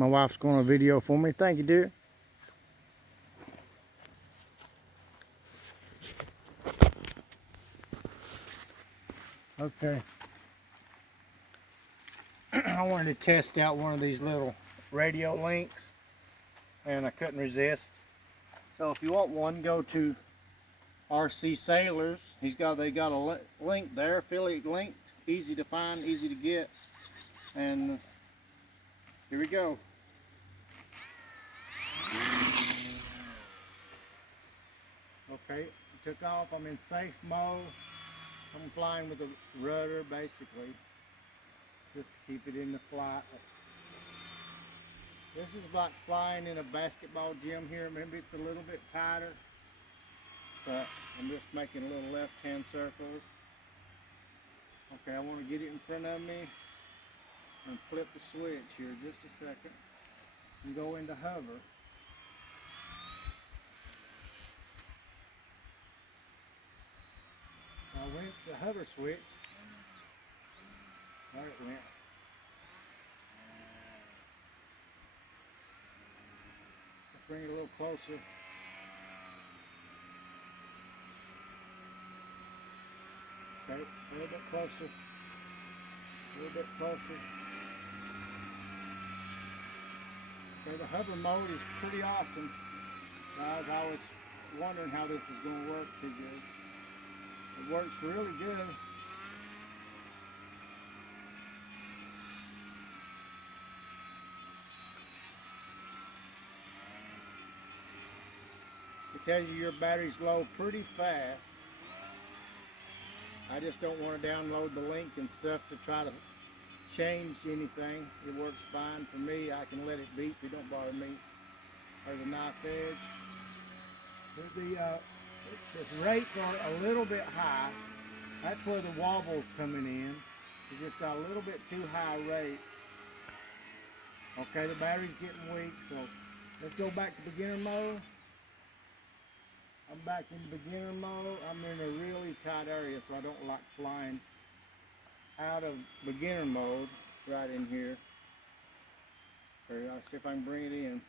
My wife's going to video for me. Thank you, dear. Okay. I wanted to test out one of these little Radiolinks, and I couldn't resist. So if you want one, go to TheRCSaylor's. They got a link there, affiliate linked, easy to find, easy to get. And here we go. Okay, took off. I'm in safe mode. I'm flying with a rudder basically, just to keep it in the flight. This is like flying in a basketball gym here. Maybe it's a little bit tighter, but I'm just making little left-hand circles. Okay, I want to get it in front of me and flip the switch here just a second and go into hover. I went to hover switch. There it went. Let's bring it a little closer. Okay, a little bit closer. A little bit closer. Okay, the hover mode is pretty awesome. Guys, I was wondering how this was going to work too good. It works really good. It tells you your battery's low pretty fast. I just don't want to download the link and stuff to try to change anything. It works fine for me. I can let it beep. It don't bother me. There's a knife edge. The rates are a little bit high. That's where the wobble's coming in. You just got a little bit too high rate. Okay, the battery's getting weak, so let's go back to beginner mode. I'm back in beginner mode. I'm in a really tight area, so I don't like flying out of beginner mode right in here. I'll see if I can bring it in.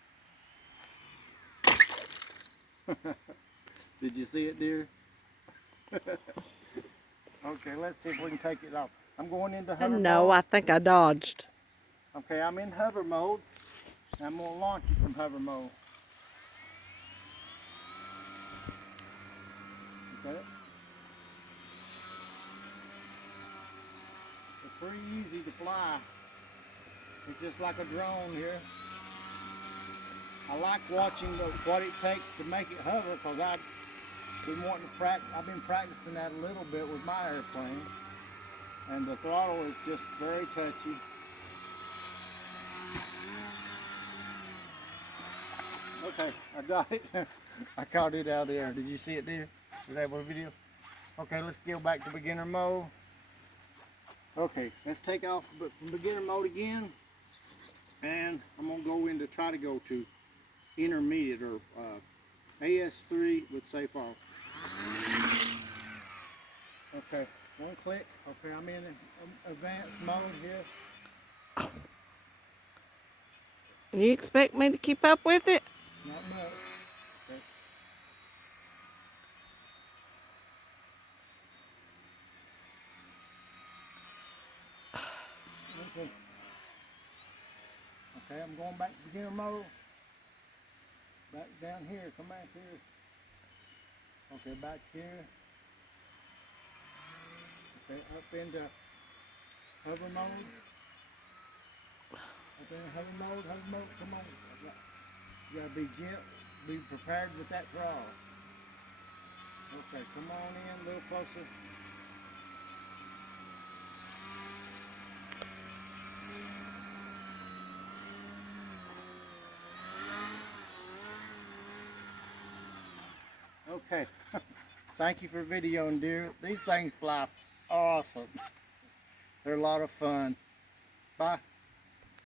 Did you see it, dear? Okay, let's see if we can take it off. I'm going into hover mode. No, I think I dodged. Okay, I'm in hover mode. I'm going to launch it from hover mode. Okay. It's pretty easy to fly. It's just like a drone here. I like watching what it takes to make it hover, because I've been practicing that a little bit with my airplane, and the throttle is just very touchy. Okay, I got it. I caught it out of the air. Did you see it, dear? Was that a video? Okay, let's go back to beginner mode. Okay, let's take off from beginner mode again, and I'm gonna try to go to intermediate, or AS3 with safe off. Okay, one click. Okay, I'm in advanced mode here. You expect me to keep up with it? Not much. Okay. Okay, I'm going back to beginner mode. Back down here, come back here. Okay, back here. Okay, up into hover mode. Up into hover mode, come on. You gotta be gentle, be prepared with that throttle. Okay, come on in a little closer. Okay, thank you for videoing, dear. These things fly awesome. They're a lot of fun. Bye.